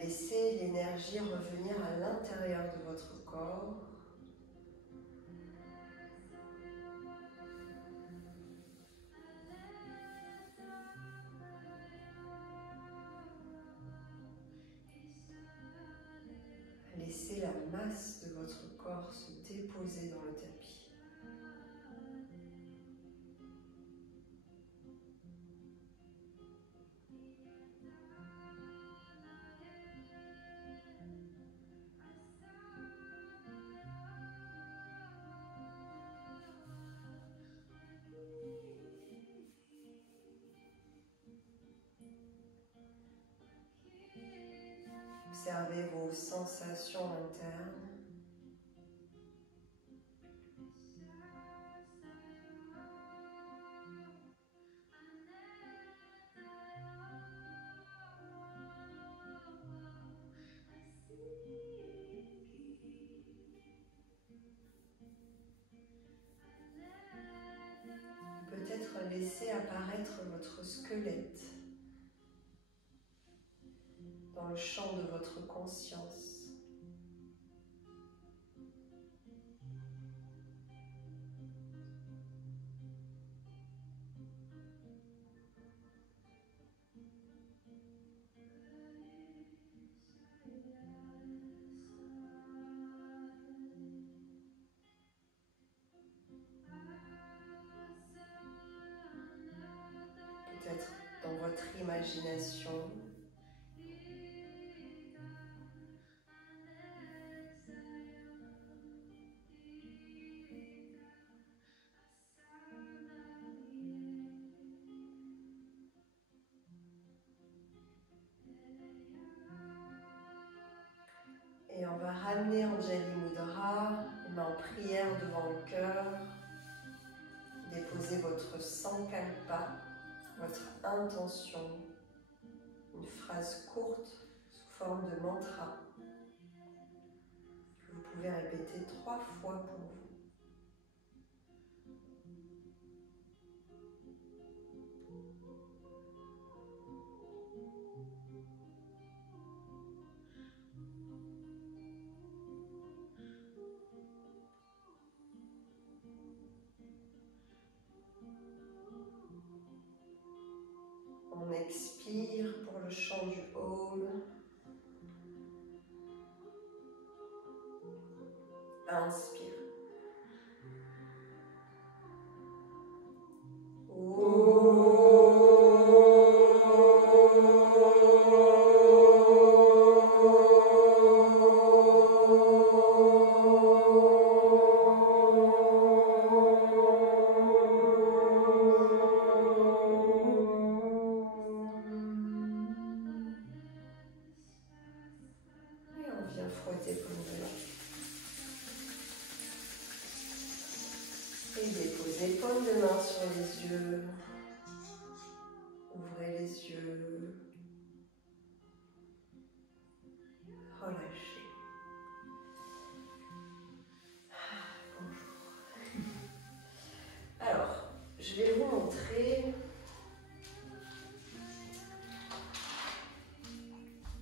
Laissez l'énergie revenir à l'intérieur de votre corps. Laissez la masse de votre corps se déposer dans le tapis. Observez vos sensations internes. Peut-être laisser apparaître votre squelette dans le champ de votre conscience. Peut-être dans votre imagination. Et on va ramener Anjali Mudra, les mains en prière devant le cœur. Déposez votre sankalpa, votre intention, une phrase courte sous forme de mantra que vous pouvez répéter 3 fois pour vous. On expire pour le chant du Om. Inspire. Frottez comme de là. Et déposez paume de main sur les yeux. Ouvrez les yeux. Relâchez. Bonjour. Alors, je vais vous montrer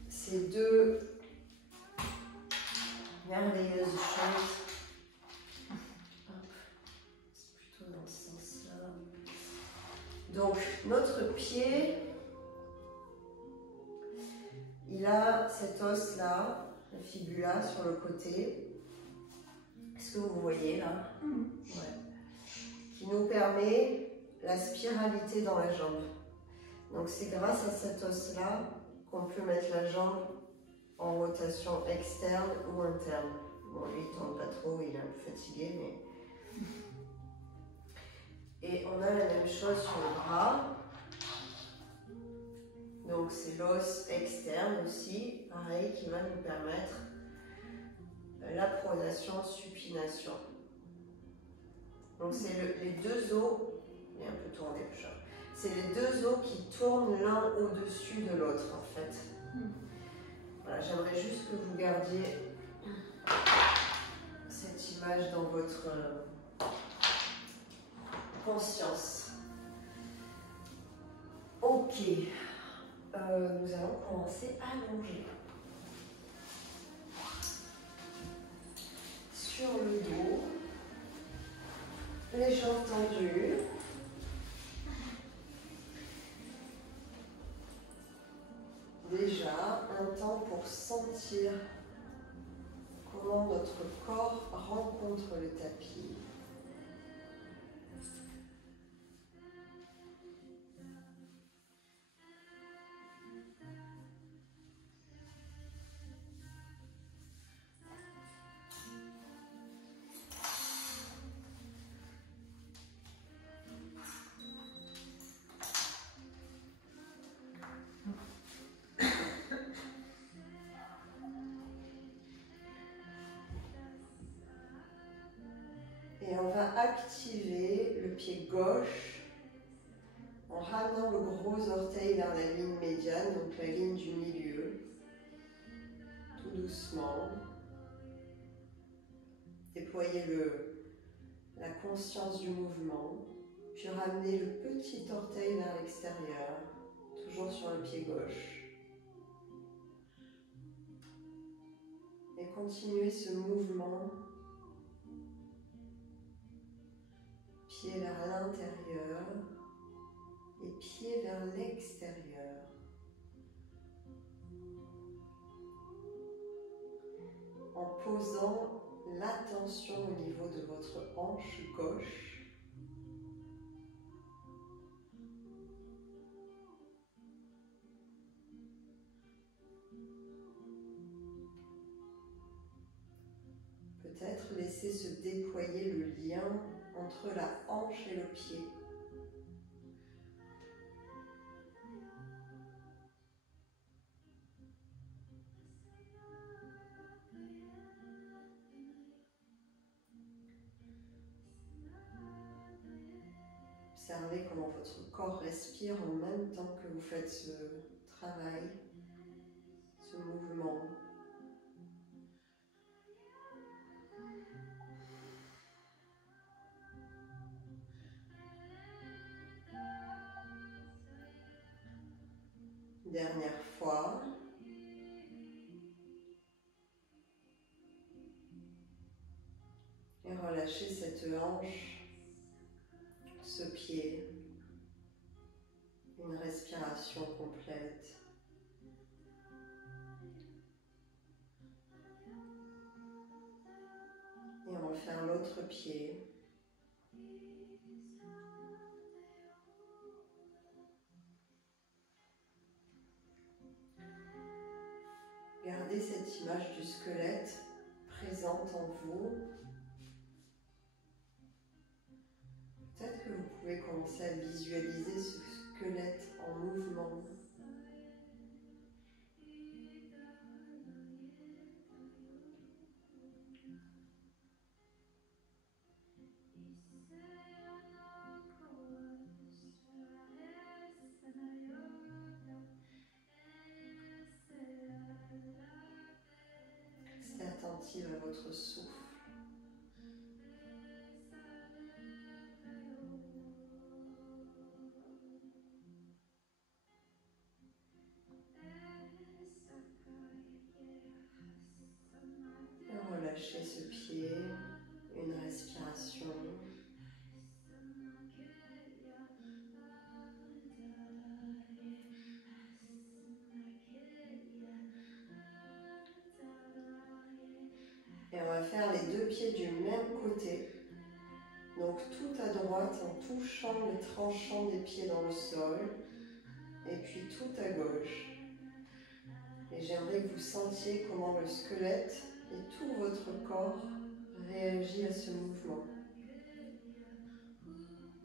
ces deux merveilleuses choses. C'est plutôt dans ce sens-là. Donc, notre pied, il a cet os-là, la fibula sur le côté. Est-ce que vous voyez là? Ouais. Qui nous permet la spiralité dans la jambe. Donc, c'est grâce à cet os-là qu'on peut mettre la jambe en rotation externe ou interne. Bon, lui, il ne tourne pas trop, il est un peu fatigué, mais... Et on a la même chose sur le bras. Donc, c'est l'os externe aussi, pareil, qui va nous permettre la pronation, supination. Donc, c'est les deux os, il est un peu tourné le chat. C'est les deux os qui tournent l'un au-dessus de l'autre, en fait. Voilà, j'aimerais juste que vous gardiez cette image dans votre conscience. Ok, nous allons commencer à allonger. le dos, les jambes tendues. Déjà, un temps pour sentir comment notre corps rencontre le tapis. Et on va activer le pied gauche en ramenant le gros orteil vers la ligne médiane, donc la ligne du milieu, tout doucement. Déployez la conscience du mouvement, puis ramenez le petit orteil vers l'extérieur, toujours sur le pied gauche. Et continuez ce mouvement, pied vers l'intérieur et pied vers l'extérieur. En posant l'attention au niveau de votre hanche gauche. Peut-être laisser se déployer le lien entre la hanche et le pied. Observez comment votre corps respire en même temps que vous faites ce travail, ce mouvement. Dernière fois. Et relâchez cette hanche, ce pied. Une respiration complète. Et on va faire l'autre pied. Gardez cette image du squelette présente en vous. Peut-être que vous pouvez commencer à visualiser ce squelette en mouvement. Restez attentive à votre souffle. Et relâchez ce pied, une respiration. Et on va faire les deux pieds du même côté. Donc tout à droite en touchant les tranchants des pieds dans le sol. Et puis tout à gauche. Et j'aimerais que vous sentiez comment le squelette et tout votre corps réagit à ce mouvement.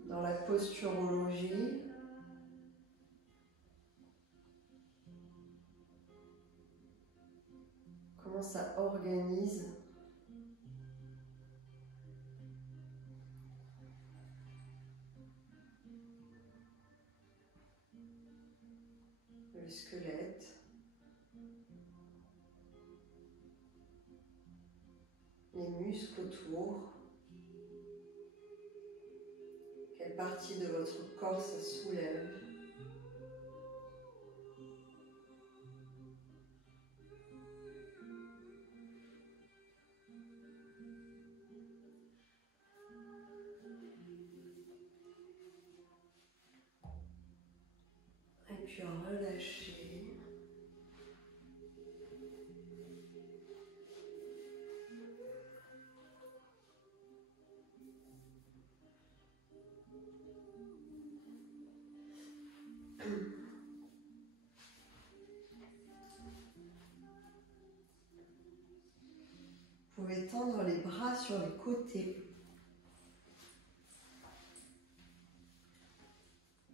Dans la posturologie, comment ça organise le squelette. Les muscles autour. Quelle partie de votre corps ça soulève? puis relâchez. Vous pouvez tendre les bras sur les côtés.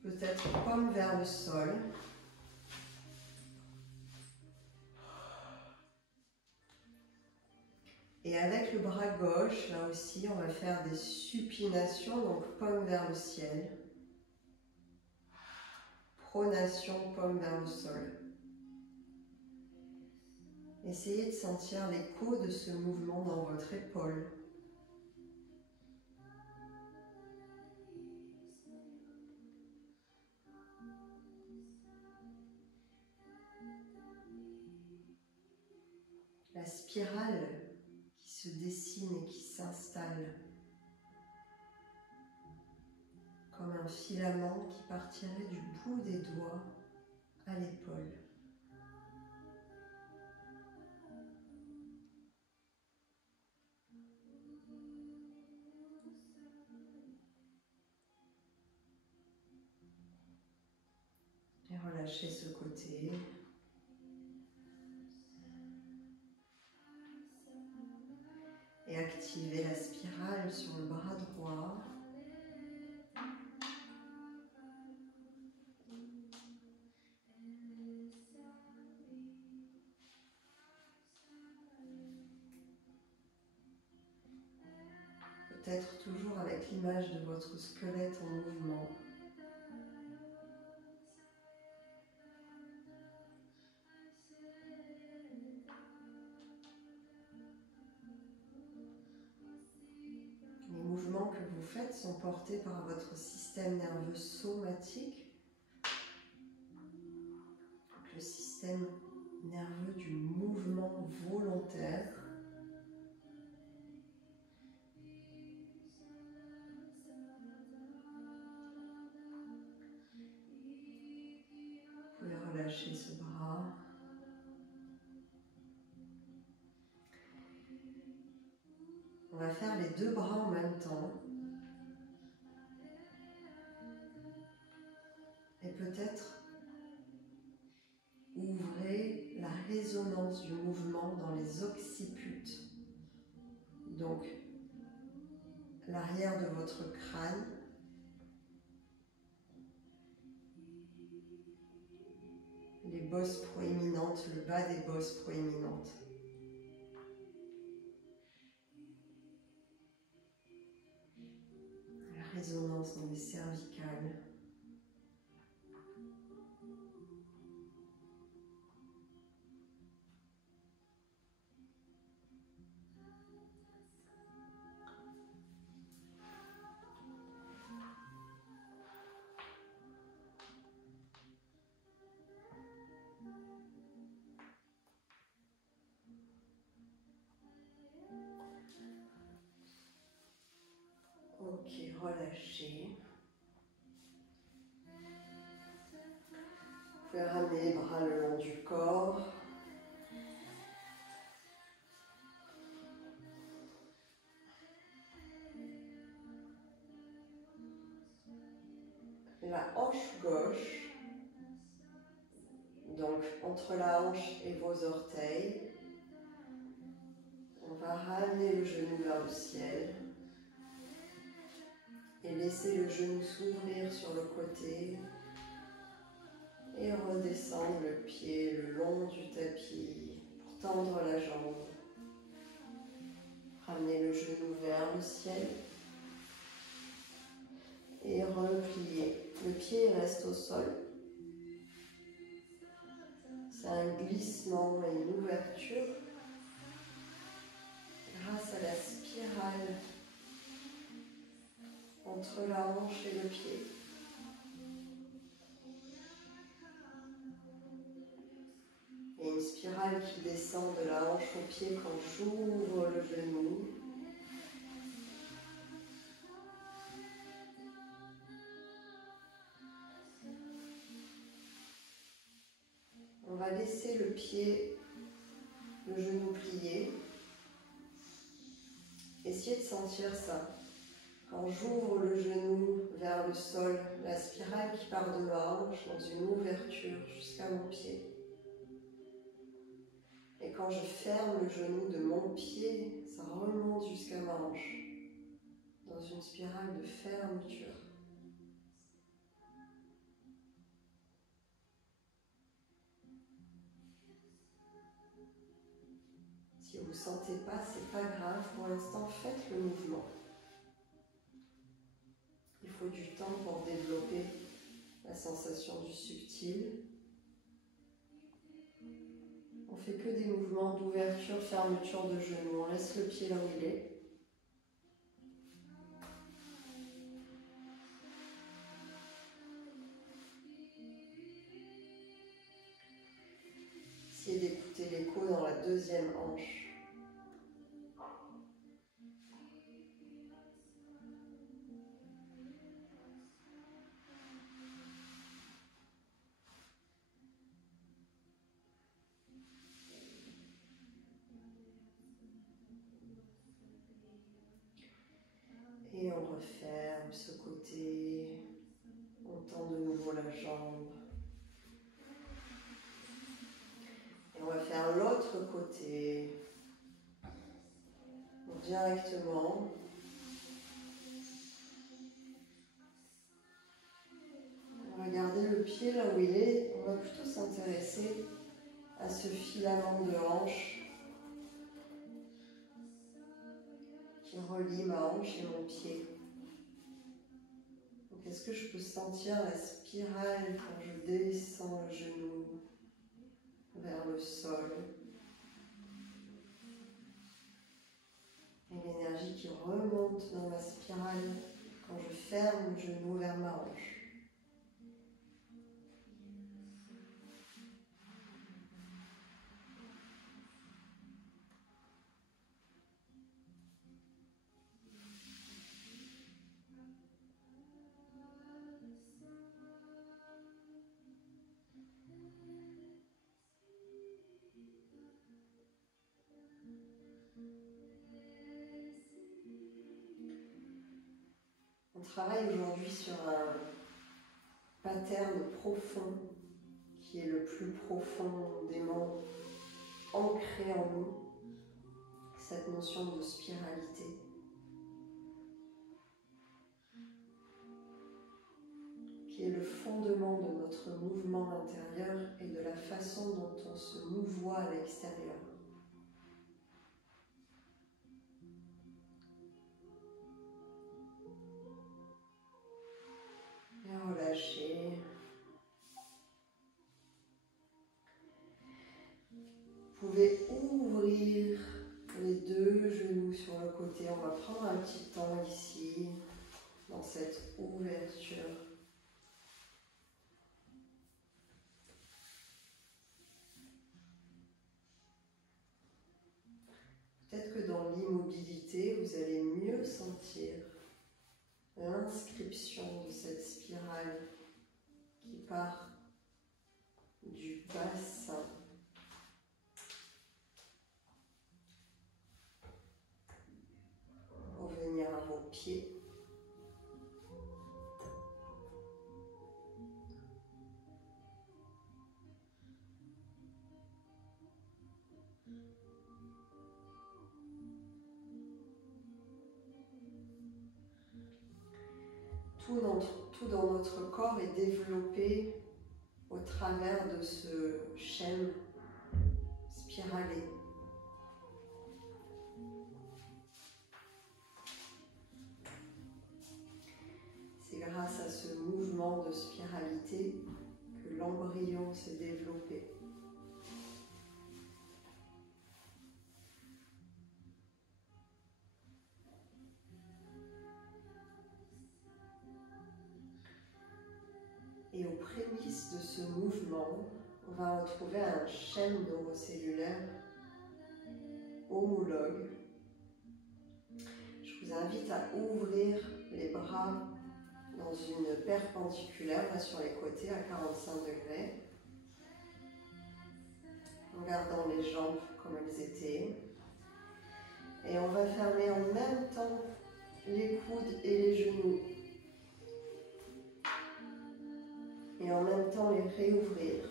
Peut-être paume vers le sol. Et avec le bras gauche, là aussi, on va faire des supinations, donc paume vers le ciel. Pronation, paume vers le sol. Essayez de sentir l'écho de ce mouvement dans votre épaule. La spirale qui se dessine et qui s'installe comme un filament qui partirait du bout des doigts à l'épaule. Et relâchez ce côté. Et activez la spirale sur le bras droit. Peut-être toujours avec l'image de votre squelette en mouvement. Les mouvements que vous faites sont portés par votre système nerveux somatique, le système nerveux du mouvement volontaire. Vous pouvez relâcher ce bras. On va faire les deux bras en même temps. Et peut-être ouvrez la résonance du mouvement dans les occiputes. Donc, l'arrière de votre crâne. Les bosses proéminentes, le bas des bosses proéminentes. La résonance dans les cervicales. Ok, relâchez. Vous pouvez ramener les bras le long du corps. La hanche gauche, donc entre la hanche et vos orteils, on va ramener le genou vers le ciel et laisser le genou s'ouvrir sur le côté et redescendre le pied le long du tapis pour tendre la jambe. Ramenez le genou vers le ciel et repliez. Le pied reste au sol. C'est un glissement et une ouverture grâce à la spirale entre la hanche et le pied. Et une spirale qui descend de la hanche au pied quand j'ouvre le genou. laissez le pied, le genou plié. Essayez de sentir ça. Quand j'ouvre le genou vers le sol, la spirale qui part de ma hanche dans une ouverture jusqu'à mon pied. Et quand je ferme le genou de mon pied, ça remonte jusqu'à ma hanche, dans une spirale de fermeture. Si vous ne sentez pas, c'est pas grave. Pour l'instant, faites le mouvement. Il faut du temps pour développer la sensation du subtil. On fait que des mouvements d'ouverture, fermeture de genou. On laisse le pied là où il est. Essayez d'écouter l'écho dans la deuxième hanche. Et on referme ce côté, on tend de nouveau la jambe. Et on va faire l'autre côté. Donc directement. On va garder le pied là où il est. On va plutôt s'intéresser à ce filament de hanche qui relie ma hanche et mon pied. Donc est-ce que je peux sentir la spirale quand je descends le genou vers le sol et l'énergie qui remonte dans ma spirale quand je ferme le genou vers ma hanche. On travaille aujourd'hui sur un pattern profond qui est le plus profondément ancré en nous, cette notion de spiralité. Qui est le fondement de notre mouvement intérieur et de la façon dont on se mouvoie à l'extérieur. Et relâchez. Vous pouvez ouvrir les deux genoux sur le côté. On va prendre un petit temps ici, dans cette ouverture. Peut-être que dans l'immobilité, vous allez mieux sentir l'inscription de cette spirale qui part du bassin pour venir à vos pieds. Tout dans notre corps est développé au travers de ce schème spiralé. C'est grâce à ce mouvement de spiralité que l'embryon s'est développé. Et aux prémices de ce mouvement, on va retrouver un schème neurocellulaire homologue. Je vous invite à ouvrir les bras dans une perpendiculaire, là sur les côtés à 45 degrés. en gardant les jambes comme elles étaient. Et on va fermer en même temps les coudes et les genoux. Et en même temps les réouvrir.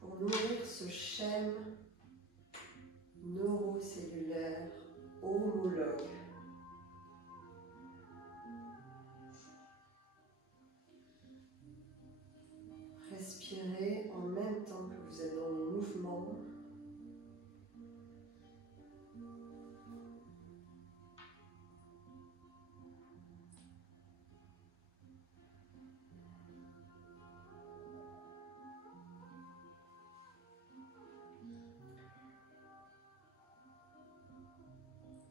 Pour nourrir ce schème neurocellulaire homologue. Respirez en même temps que vous êtes dans le mouvement.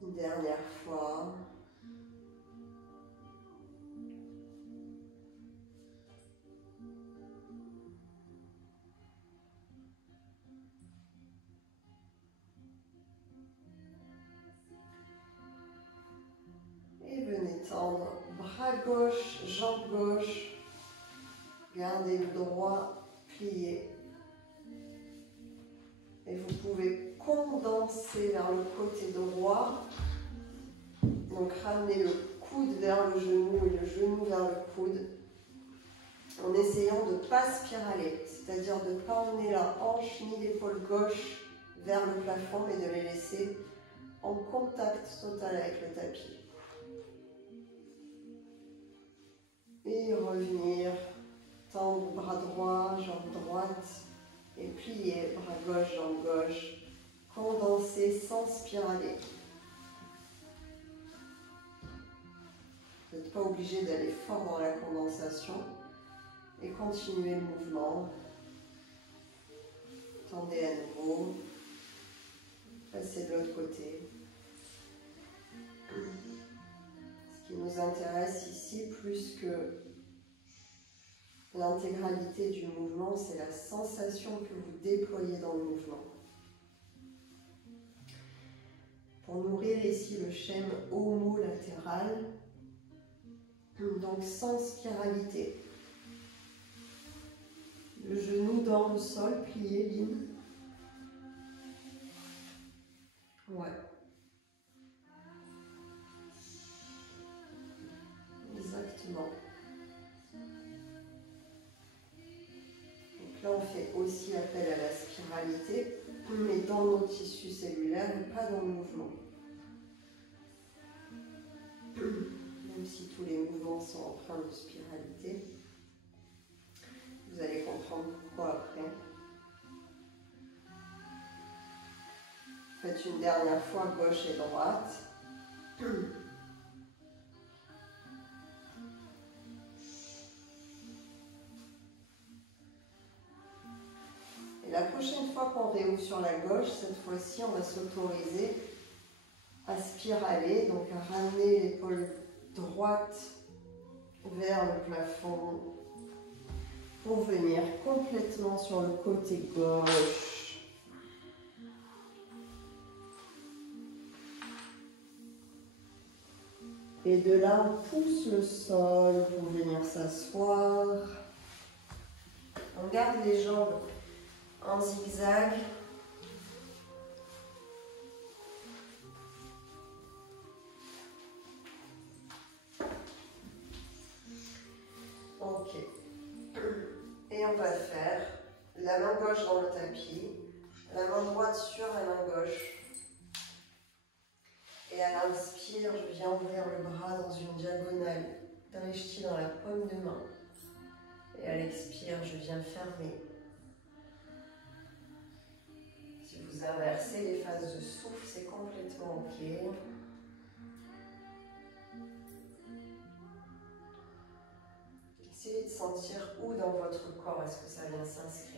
Une dernière fois. Et venez tendre bras gauche, jambe gauche. Gardez le droit plié. Et vous pouvez condenser vers le côté droit. Donc ramenez le coude vers le genou et le genou vers le coude. En essayant de ne pas spiraler. C'est-à-dire de ne pas emmener la hanche ni l'épaule gauche vers le plafond, mais de les laisser en contact total avec le tapis. Et revenir, tendre bras droit, jambe droite, et plier, bras gauche, jambe gauche, condenser sans spiraler. Vous n'êtes pas obligé d'aller fort dans la condensation, et continuez le mouvement. Tendez à nouveau, passez de l'autre côté. Ce qui nous intéresse ici, plus que l'intégralité du mouvement, c'est la sensation que vous déployez dans le mouvement. Pour nourrir ici le schème homolatéral, donc sans spiralité. Le genou dans le sol, plié, ligne. Ouais. Exactement. Donc là, on fait aussi appel à la spiralité, mais dans nos tissus cellulaires, mais pas dans le mouvement. Même si tous les mouvements sont empreints de spiralité. Vous allez comprendre pourquoi après. Faites une dernière fois gauche et droite. Et la prochaine fois qu'on réouvre sur la gauche, cette fois-ci, on va s'autoriser à spiraler, donc à ramener l'épaule droite vers le plafond pour venir complètement sur le côté gauche. Et de là, on pousse le sol pour venir s'asseoir. On garde les jambes en zigzag. Ok. Et on va faire la main gauche dans le tapis, la main droite sur la main gauche. Et à l'inspire, je viens ouvrir le bras dans une diagonale, drishti dans la paume de main. Et à l'expire, je viens fermer. Si vous inversez les phases de souffle, c'est complètement ok. Essayez de sentir où dans votre corps est-ce que ça vient s'inscrire.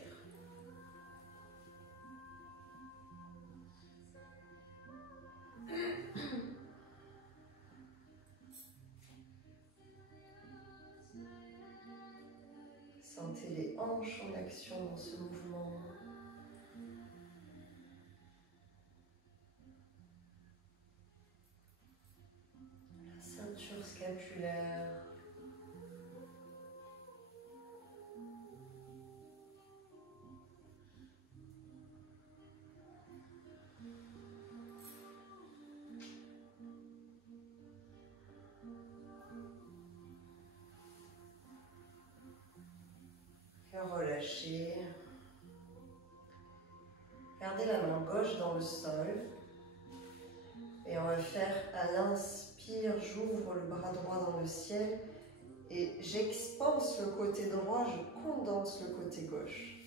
Sentez les hanches en action dans ce mouvement. La ceinture scapulaire. Et relâchez. Gardez la main gauche dans le sol. Et on va faire à l'inspire, j'ouvre le bras droit dans le ciel. Et j'expanse le côté droit, je condense le côté gauche.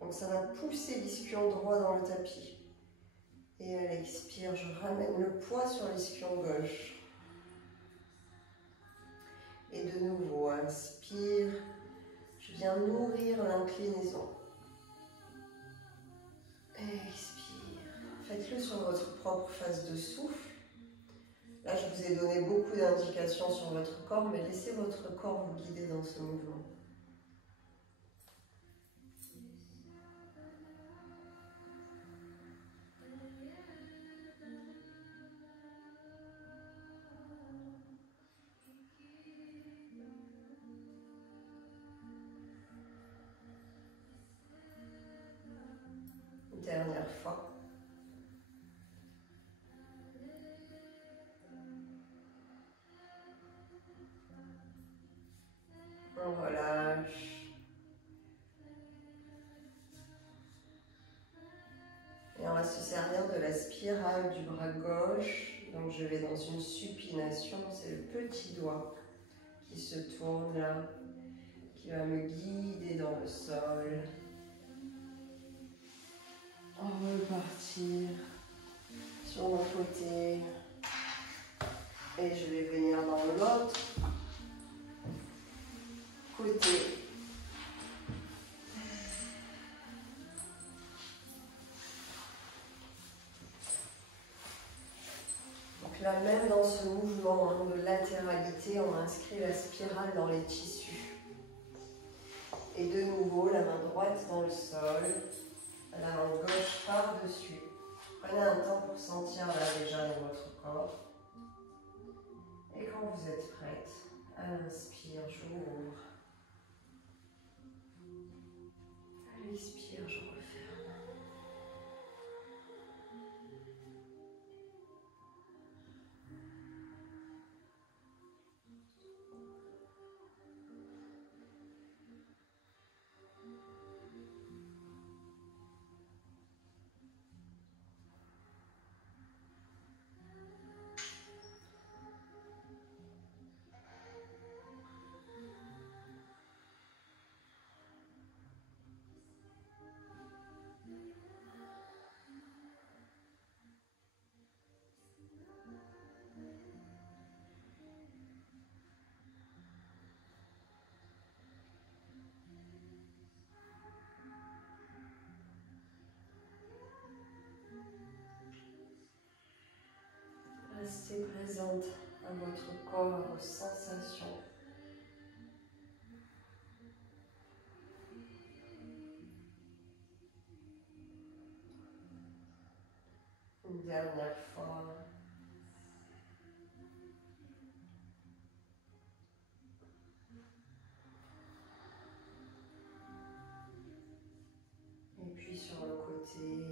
Donc ça va pousser l'ischion droit dans le tapis. Et à l'expire, je ramène le poids sur l'ischion gauche. Et de nouveau, inspire. Je viens nourrir l'inclinaison. Expire. Faites-le sur votre propre phase de souffle. Là, je vous ai donné beaucoup d'indications sur votre corps, mais laissez votre corps vous guider dans ce mouvement. Dernière fois. On relâche. Et on va se servir de la spirale du bras gauche. Donc je vais dans une supination, c'est le petit doigt qui se tourne là, qui va me guider dans le sol. On va repartir sur mon côté. Et je vais venir dans l'autre côté. Donc là, même dans ce mouvement de latéralité, on inscrit la spirale dans les tissus. Et de nouveau, la main droite dans le sol, la main gauche par-dessus. Prenez un temps pour sentir là déjà dans votre corps. Et quand vous êtes prête, à l'inspire, j'ouvre. À l'expire, je referme. Restez présente à votre corps, à vos sensations. Une dernière fois. Et puis sur le côté,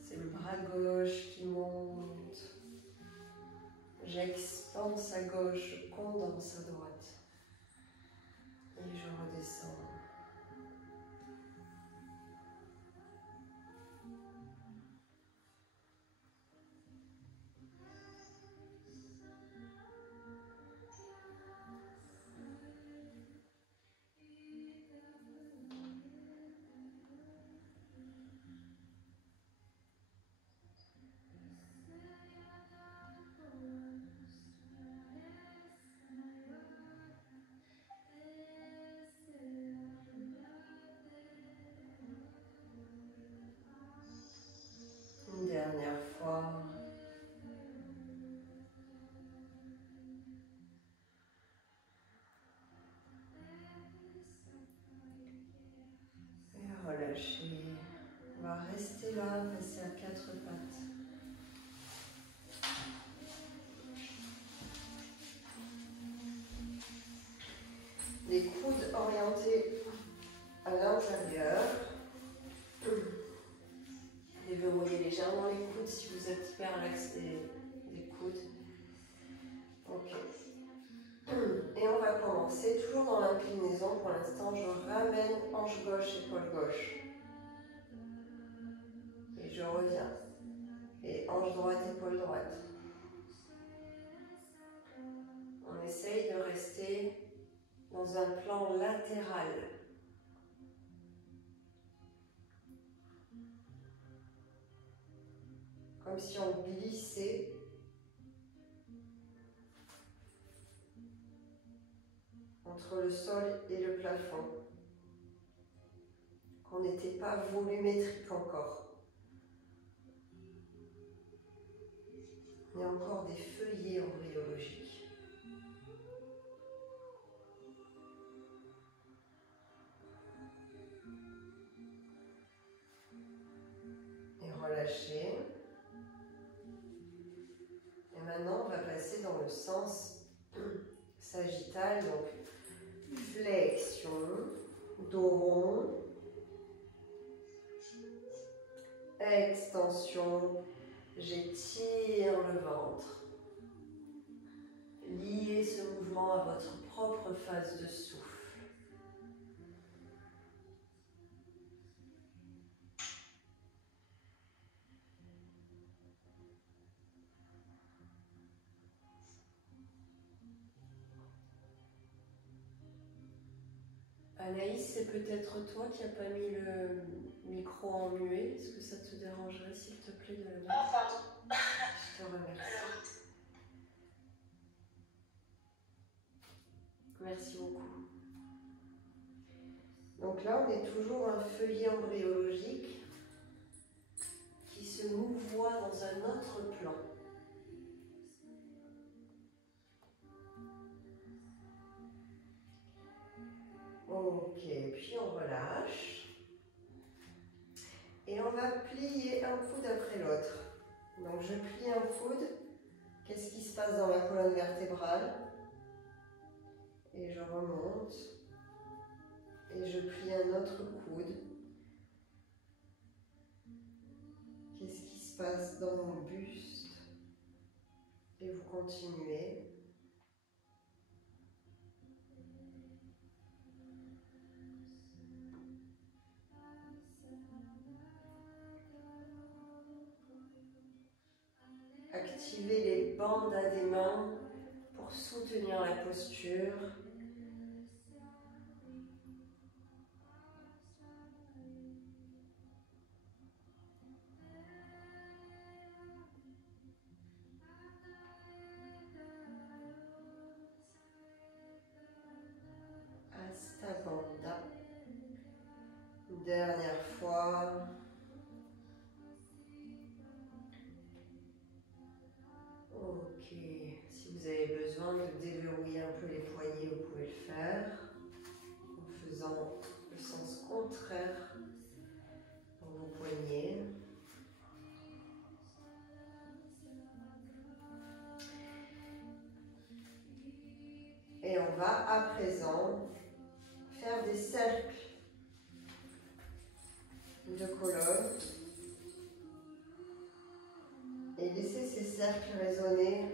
c'est le bras gauche qui monte. J'expanse à gauche, je condense à droite. Et je redescends. Une dernière fois. Et relâchez. On va rester là, passer à quatre pattes. Les coudes orientés à l'intérieur. Déverrouillez légèrement les coudes si vous êtes hyper relaxé des coudes. Ok. Et on va commencer toujours dans l'inclinaison pour l'instant, je ramène hanche gauche, épaule gauche. Et je reviens. Et hanche droite, épaule droite. On essaye de rester dans un plan latéral. Comme si on glissait entre le sol et le plafond. Qu'on n'était pas volumétrique encore. Il y a encore des feuillets embryologiques. Et relâchez. Et maintenant, on va passer dans le sens sagittal, donc flexion, dos rond, extension, j'étire le ventre. Liez ce mouvement à votre propre phase de souffle. Anaïs, c'est peut-être toi qui n'as pas mis le micro en muet. Est-ce que ça te dérangerait, s'il te plaît, de le mettre? Ah, pardon. Je te remercie. Merci beaucoup. Donc là, on est toujours un feuillet embryologique qui se mouvoie dans un autre plan. Ok, puis on relâche. Et on va plier un coude après l'autre. Donc je plie un coude. Qu'est-ce qui se passe dans la colonne vertébrale? Et je remonte. Et je plie un autre coude. Qu'est-ce qui se passe dans mon buste? Et vous continuez. Activez les bandes à des mains pour soutenir la posture. Hasta Bandha. Dernière fois. Ok. Si vous avez besoin de déverrouiller un peu les poignets, vous pouvez le faire en faisant le sens contraire dans vos poignets. Et on va à présent faire des cercles de colonne et laisser ces cercles résonner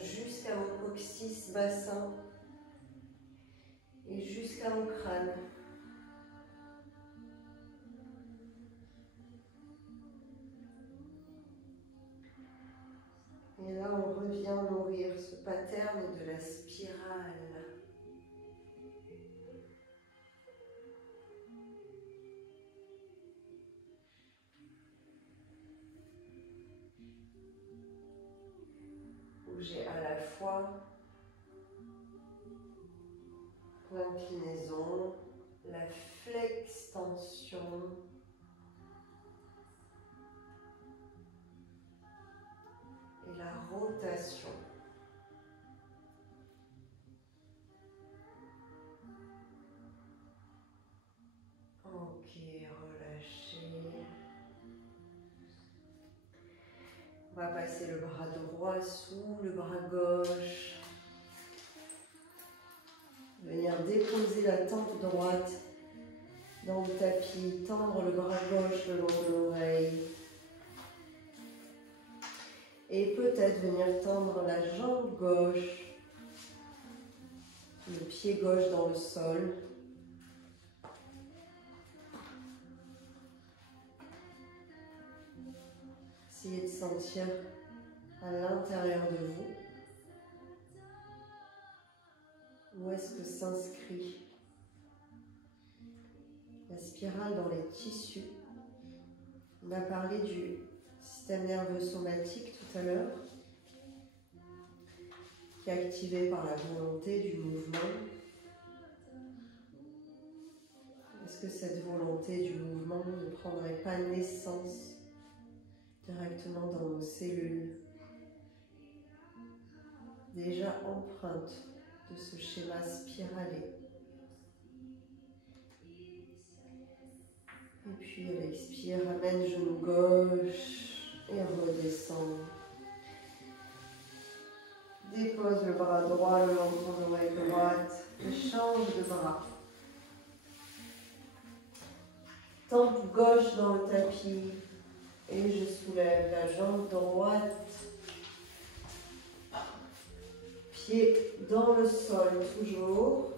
jusqu'à mon coccyx bassin et jusqu'à mon crâne. Et là, on revient nourrir ce pattern de la spirale. Où j'ai à la fois l'inclinaison, la flextension, et la rotation. Ok, relâchez. On va passer le bras droit sous le bras gauche. Venir déposer la tempe droite dans le tapis, tendre le bras gauche le long de l'oreille. Et peut-être venir tendre la jambe gauche, le pied gauche dans le sol. Essayez de sentir à l'intérieur de vous où est-ce que s'inscrit la spirale dans les tissus. On a parlé du système nerveux somatique tout à l'heure, qui est activé par la volonté du mouvement. Est-ce que cette volonté du mouvement ne prendrait pas naissance directement dans nos cellules, déjà empreintes de ce schéma spiralé? Et puis elle expire, ramène genou gauche et redescend. Dépose le bras droit le long de ton oreille droite et change de bras. Tempe gauche dans le tapis et je soulève la jambe droite. Pied dans le sol toujours.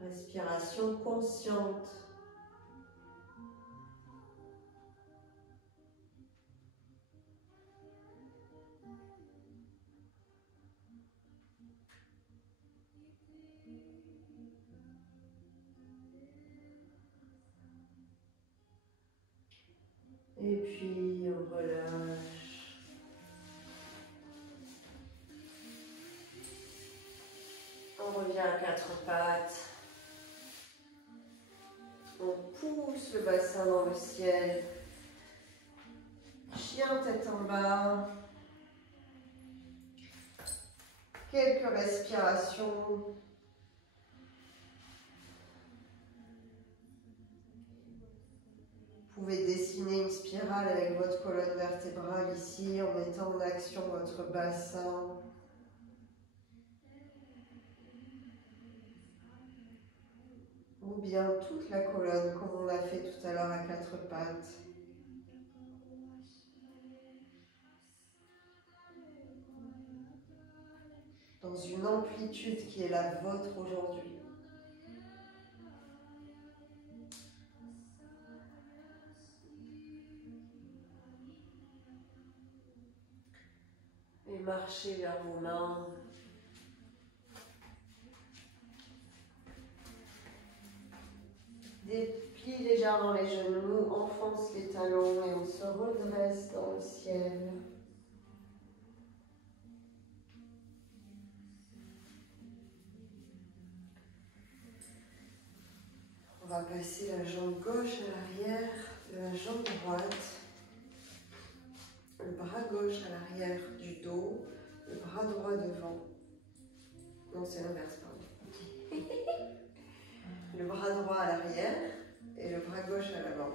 Respiration consciente. Et puis on relâche. On revient à quatre pattes. On pousse le bassin dans le ciel. Chien tête en bas. Quelques respirations. Vous pouvez dessiner une spirale avec votre colonne vertébrale ici en mettant en action votre bassin. Ou bien toute la colonne comme on a fait tout à l'heure à quatre pattes. Dans une amplitude qui est la vôtre aujourd'hui. Et marchez vers vos mains. Déplie légèrement les genoux, enfonce les talons et on se redresse dans le ciel. On va passer la jambe gauche à l'arrière de la jambe droite. Le bras gauche à l'arrière du dos, le bras droit devant. Non, c'est l'inverse, pardon. Le bras droit à l'arrière et le bras gauche à l'avant.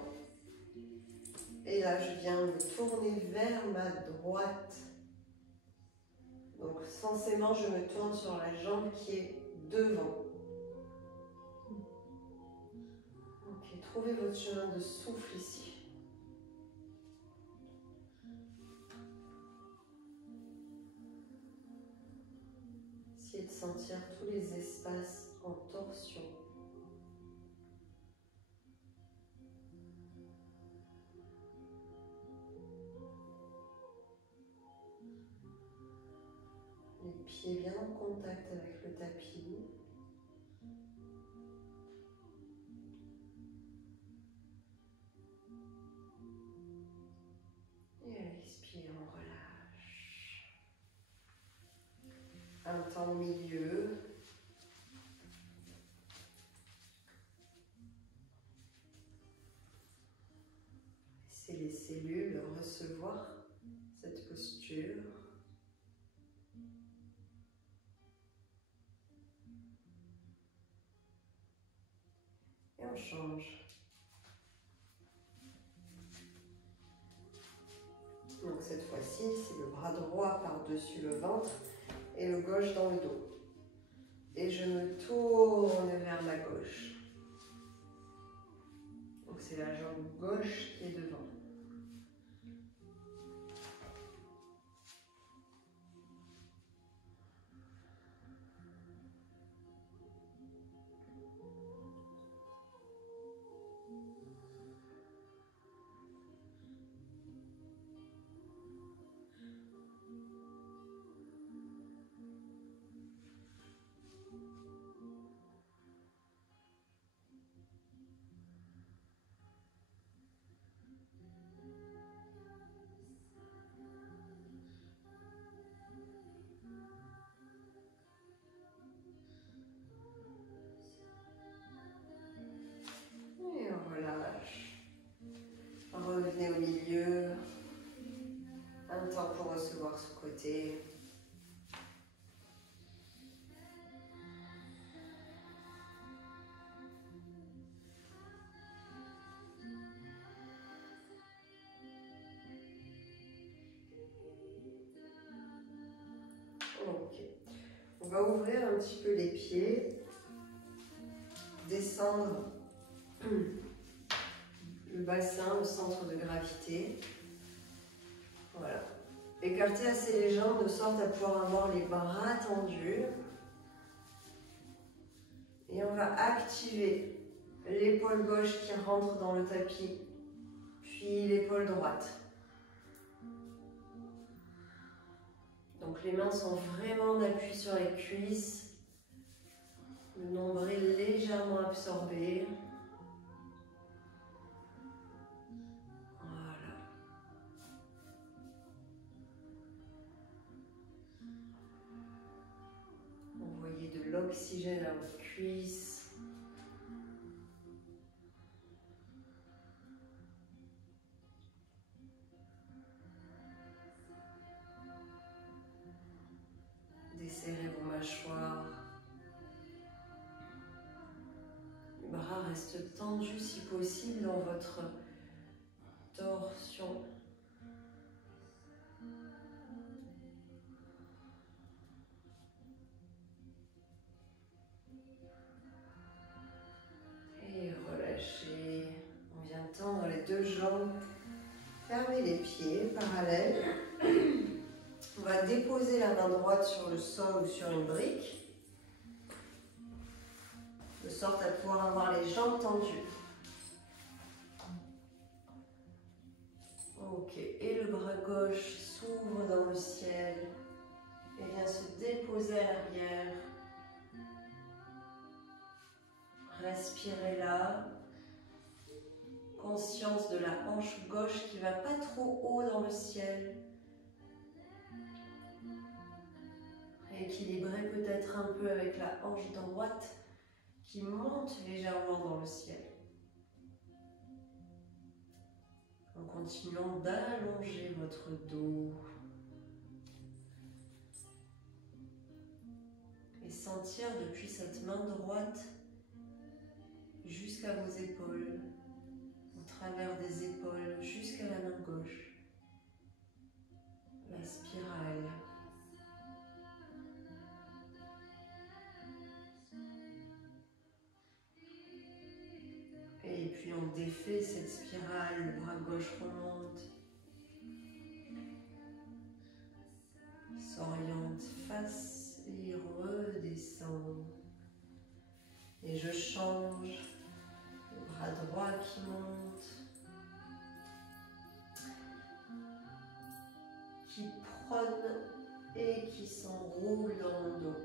Et là, je viens me tourner vers ma droite. Donc, censément, je me tourne sur la jambe qui est devant. Ok, trouvez votre chemin de souffle ici. Essayez de sentir tous les espaces en torsion. Les pieds bien en contact avec le tapis. Et à l'expire, on relâche. Un temps milieu. Laissez les cellules recevoir cette posture. Et on change. Donc cette fois-ci, c'est le bras droit par-dessus le ventre et le gauche dans le dos. Et je me tourne vers la gauche. Donc c'est la jambe gauche qui est devant. côté. Ok. On va ouvrir un petit peu les pieds, descendre le bassin, le centre de gravité. Voilà. Écarter assez les jambes de sorte à pouvoir avoir les bras tendus. Et on va activer l'épaule gauche qui rentre dans le tapis, puis l'épaule droite. Donc les mains sont vraiment en appui sur les cuisses, le nombril légèrement absorbé. Voilà. Envoyez de l'oxygène à vos cuisses. Desserrez vos mâchoires. Les bras restent tendus si possible dans votre torsion. Et relâchez. On vient tendre les deux jambes. Fermez les pieds parallèles. On va déposer la main droite sur le sol ou sur une brique, de sorte à pouvoir avoir les jambes tendues. Ok, et le bras gauche s'ouvre dans le ciel et vient se déposer à l'arrière. Respirez là. Conscience de la hanche gauche qui ne va pas trop haut dans le ciel. Rééquilibrez peut-être un peu avec la hanche droite qui monte légèrement dans le ciel. En continuant d'allonger votre dos. Et sentir depuis cette main droite jusqu'à vos épaules, au travers des épaules jusqu'à la main gauche. La spirale. Et puis on défait cette spirale, le bras gauche remonte, s'oriente face et redescend. Et je change, le bras droit qui monte, qui prône et qui s'enroule dans le dos.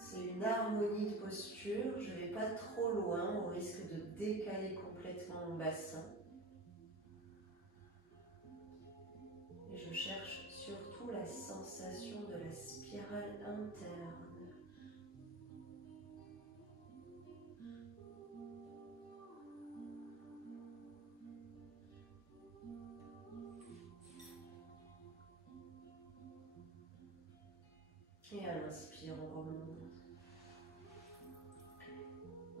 C'est une harmonie de posture, je ne vais pas trop loin au risque de décaler complètement mon bassin. Et je cherche surtout la sensation de la spirale interne. Et à l'inspire, on remonte.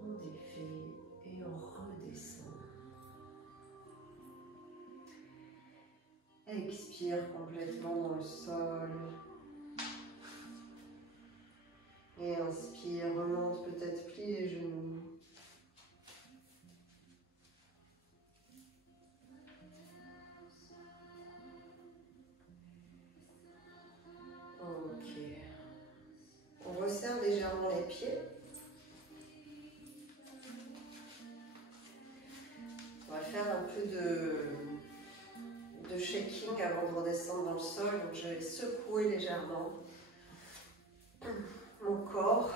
On défait et on redescend. Expire complètement dans le sol. Et inspire, remonte, peut-être plie les genoux. Ok. On resserre légèrement les pieds. On va faire un peu de shaking avant de redescendre dans le sol. Donc je vais secouer légèrement mon corps.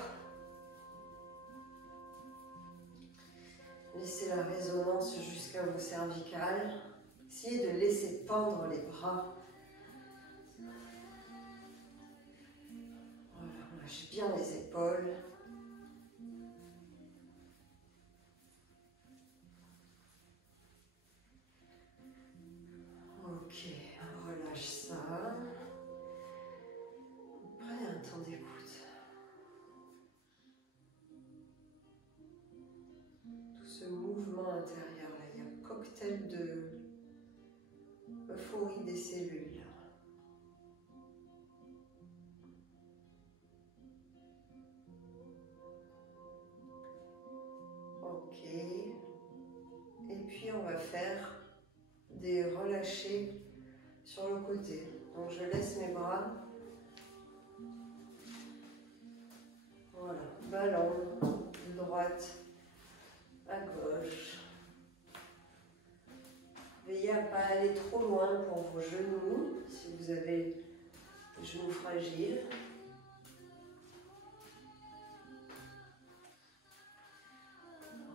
Laissez la résonance jusqu'à vos cervicales. Essayez de laisser pendre les bras. Voilà, on lâche bien les épaules. Ok. Et puis on va faire des relâchés sur le côté. Donc je laisse mes bras. Voilà, ballon de droite à gauche. Veillez à ne pas aller trop loin pour vos genoux, si vous avez les genoux fragiles.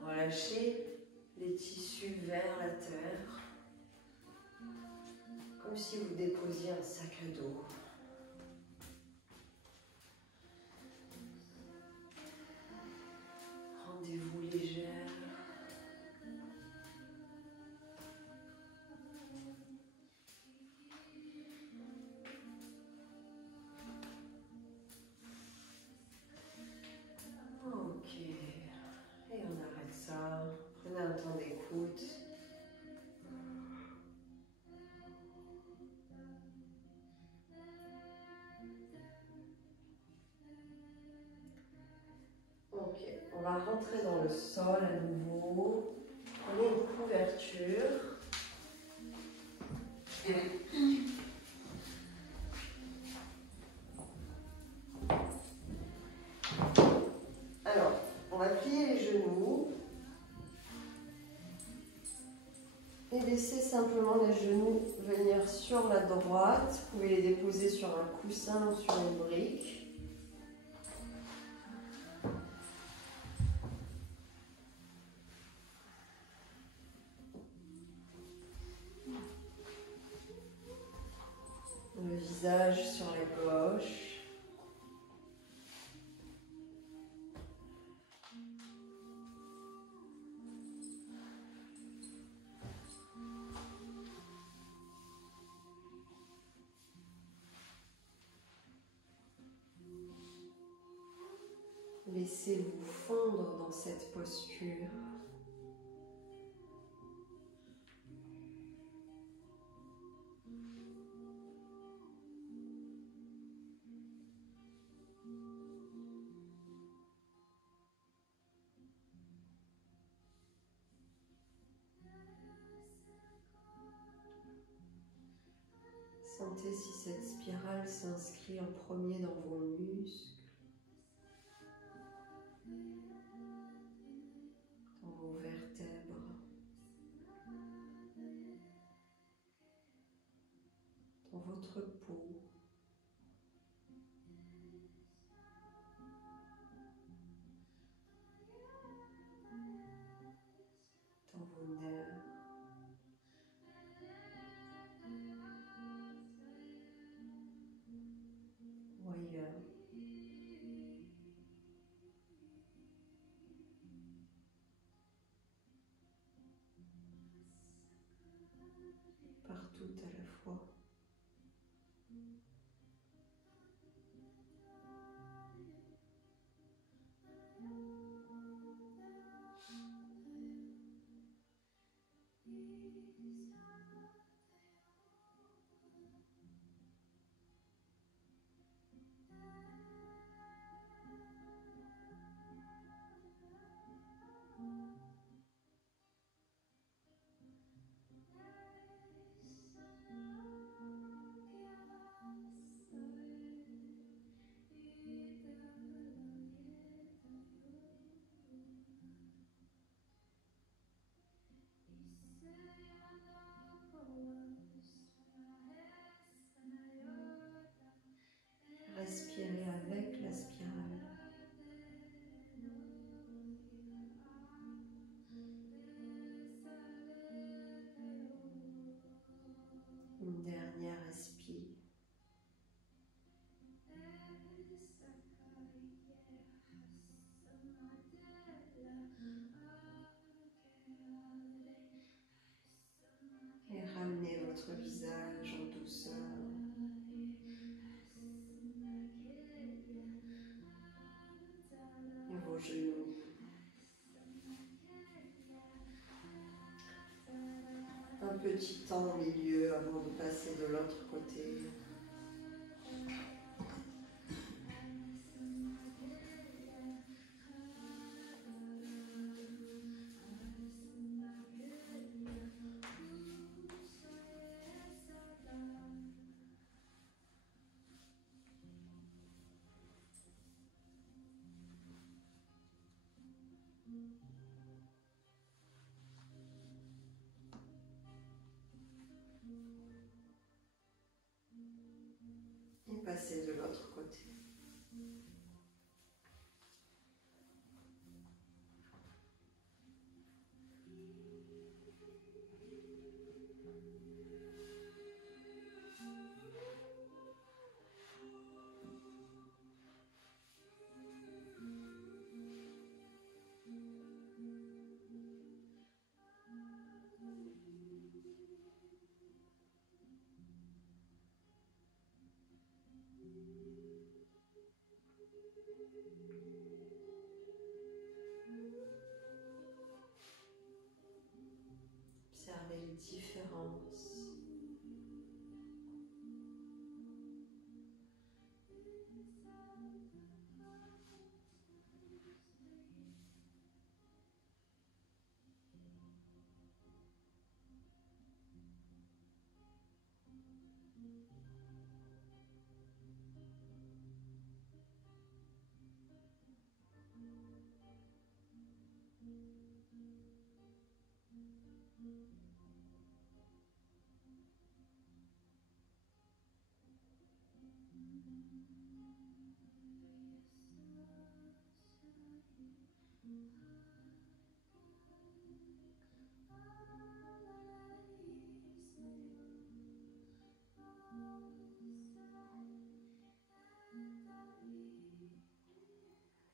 Relâchez les tissus vers la terre, comme si vous déposiez un sac à dos. Rendez-vous légère. Ok. Et on arrête ça. Prenez un temps d'écoute. Ok, on va rentrer dans le sol à nouveau. Prenez une couverture. Alors, on va plier les genoux et laisser simplement les genoux venir sur la droite. Vous pouvez les déposer sur un coussin ou sur une brique. Le visage sur la gauche. Laissez-vous fondre dans cette posture. Sentez si cette spirale s'inscrit en premier dans vos muscles, dans vos vertèbres, dans votre peau. Dans vos nerfs. Ou ailleurs. Partout à la fois. Respirez avec la spirale. Une dernière expire. Et ramenez votre visage en douceur. Et vos genoux. Un petit temps au milieu avant de passer de l'autre côté. passer de l'autre côté. Observez les différences.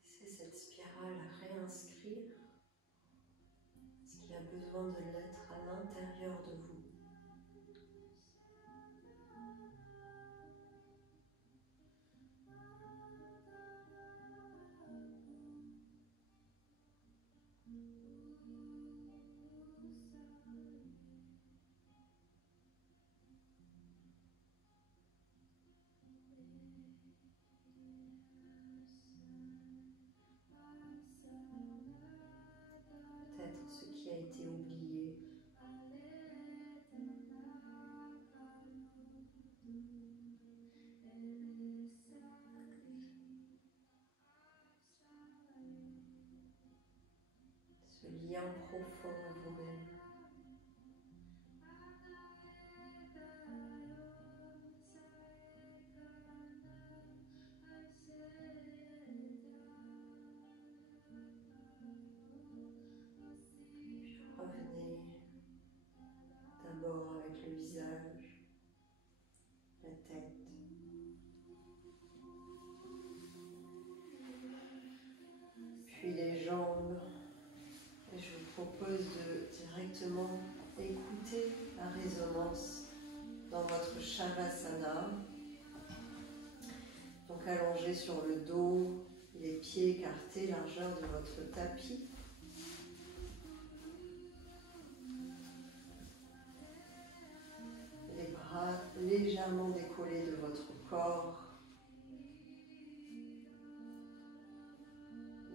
C'est cette spirale à réinscrire, ce qui a besoin de l'être à l'intérieur de vous. Peut-être ce qui a été oublié. Ce lien profond à vous-même. Puis revenez d'abord avec le visage, la tête. Puis les jambes. Et je vous propose de directement écouter la résonance dans votre Shavasana. Donc allongé sur le dos, les pieds écartés, largeur de votre tapis. Les bras légèrement décollés de votre corps.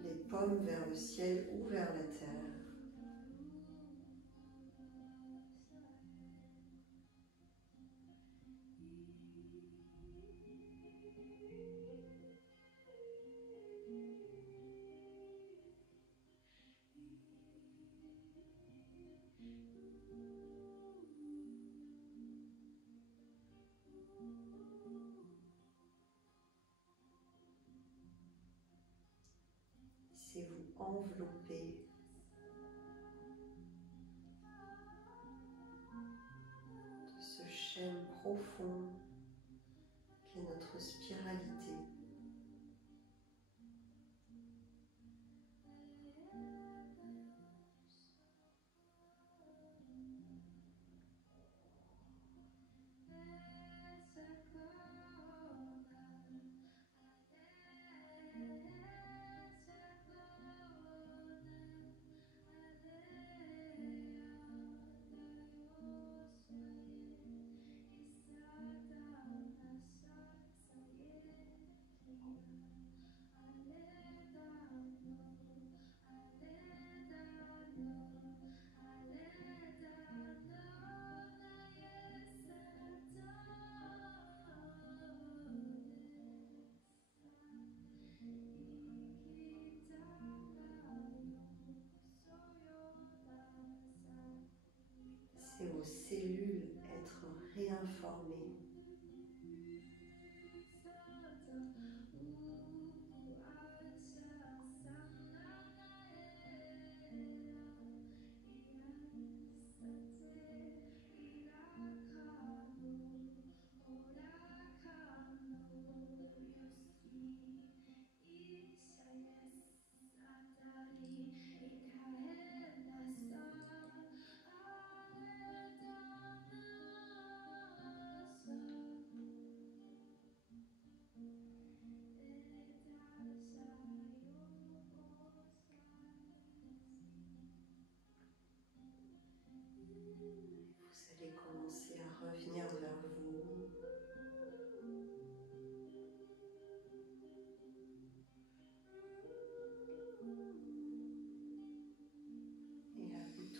Les paumes vers le ciel ou vers la terre. Laissez-vous envelopper de ce chêne profond qui est notre spiralité.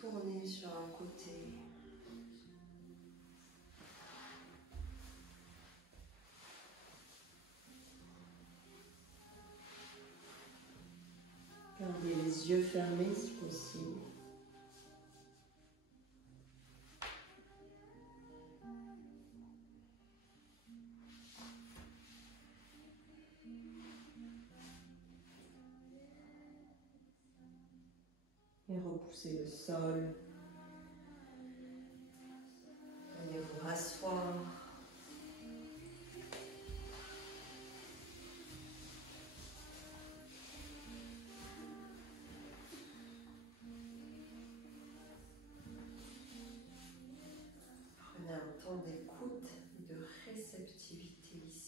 tourner sur un côté. Gardez les yeux fermés si possible. Et repoussez le sol. Allez vous rasseoir. Prenez un temps d'écoute et de réceptivité ici.